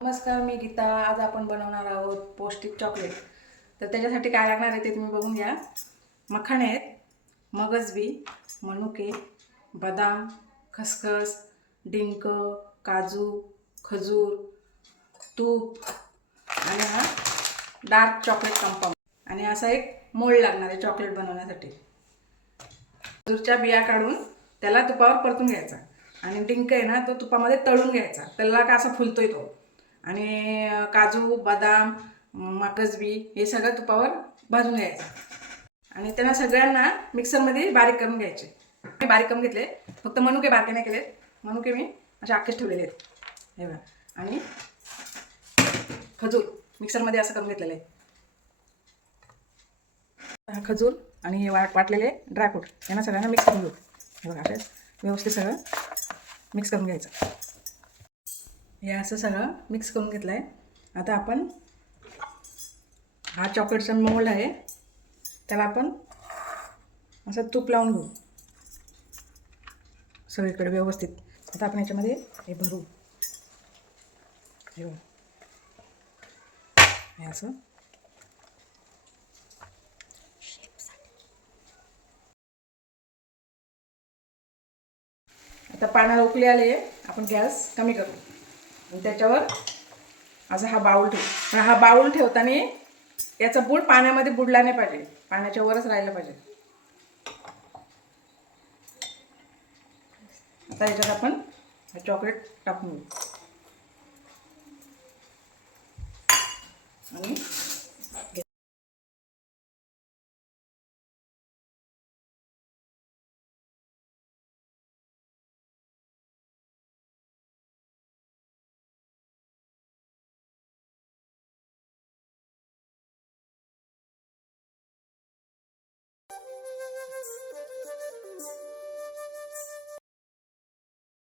नमस्कार, मी गीता. आज आपण बनवणार आहोत पौष्टिक चॉकलेट. तर त्याच्यासाठी काय लागणार आहे ते तुम्ही बघून घ्या. मखाणे आहेत, मगजबी, मनुके, बदाम, खसखस, डिंक, काजू, खजूर, तूप आणि हा डार्क चॉकलेट कंपाऊंड आणि असा एक मोल्ड लागणार आहे चॉकलेट बनवण्यासाठी. खजूरच्या बिया काढून त्याला तुपावर परतून घ्यायचा आणि डिंक आहे ना तो तुपामध्ये तळून घ्यायचा. त्याला का असा फुलतोय तो. आणि काजू, बदाम, मगजबी हे सगळं तुपावर भाजून घ्यायचं आणि त्यांना सगळ्यांना मिक्सरमध्ये बारीक करून घ्यायचे. मी बारीक करून घेतले, फक्त मनुके बारके नाही केलेत. मनुके मी असे अख्खेच ठेवलेले आहेत हे बघा. आणि खजूर मिक्सरमध्ये असं करून घेतलेलं आहे. हा खजूर आणि हे वाटलेले ड्रायफ्रूट यांना सगळ्यांना मिक्स करून घेऊ. हे बघा, असे व्यवस्थित सगळं मिक्स करून घ्यायचं. हे असं सगळं मिक्स करून घेतलं आहे. आता आपण हा चॉकलेटचा मोल्ड आहे त्याला आपण असं तूप लावून घेऊ सगळीकडे व्यवस्थित. आता आपण याच्यामध्ये हे भरू. हे असं आता पाण्याला उकळी आले. आपण गॅस कमी करू आणि त्याच्यावर असा हा बाऊल ठेवू. हा बाऊल ठेवताना याचा बूड पाण्यामध्ये बुडला नाही पाहिजे, पाण्याच्या वरच राहिलं पाहिजे. आता याच्यात आपण चॉकलेट टाकून घेऊ.